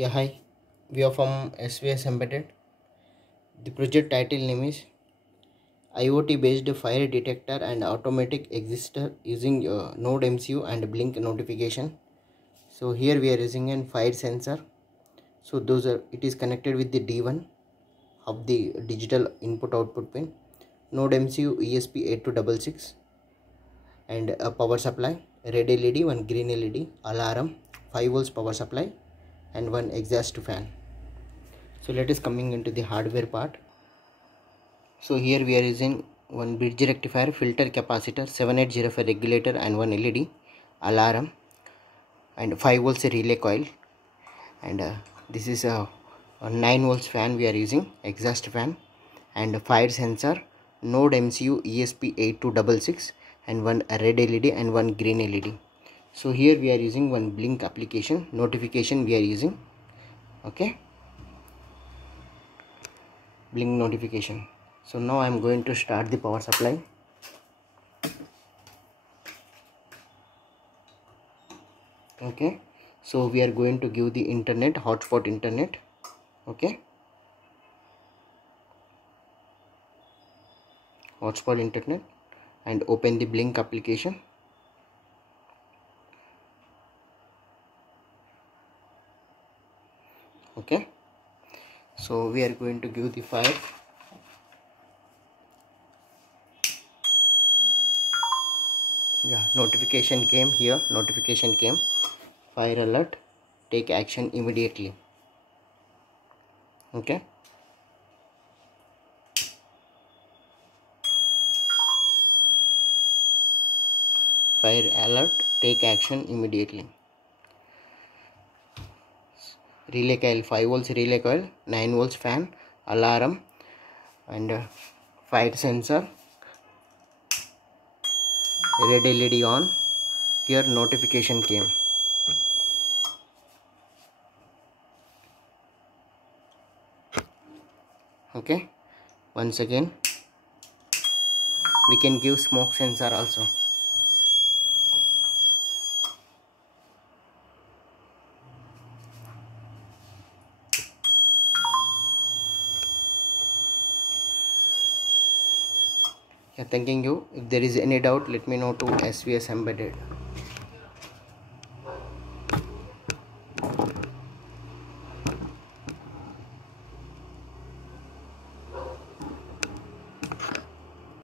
Yeah, hi. We are from SVS Embedded. The project title name is IoT based fire detector and automatic exister using Node MCU and Blink notification. So here we are using a fire sensor. So it is connected with the D1 of the digital input output pin, Node MCU ESP8266, and a power supply, red LED, one green LED, alarm, 5 volts power supply, and one exhaust fan. So let us coming into the hardware part. So here we are using one bridge rectifier, filter capacitor, 7805 regulator, and one LED, alarm, and 5 volts relay coil, and this is a 9 volts fan we are using, exhaust fan, and a fire sensor, Node MCU ESP8266, and one red LED and one green LED. So here we are using one blink application, notification we are using, okay, blink notification. So now I am going to start the power supply. Okay, so we are going to give the internet, hotspot internet. Okay, hotspot internet, and open the blink application. Okay, so we are going to give the fire. Yeah, notification came here, notification came, fire alert, take action immediately. Okay, fire alert, take action immediately. Relay coil, 5 volts relay coil, 9 volts fan, alarm, and fire sensor, red LED on. Here notification came. Okay, once again we can give smoke sensor also. Yeah, thanking you. If there is any doubt, let me know to SVS Embedded.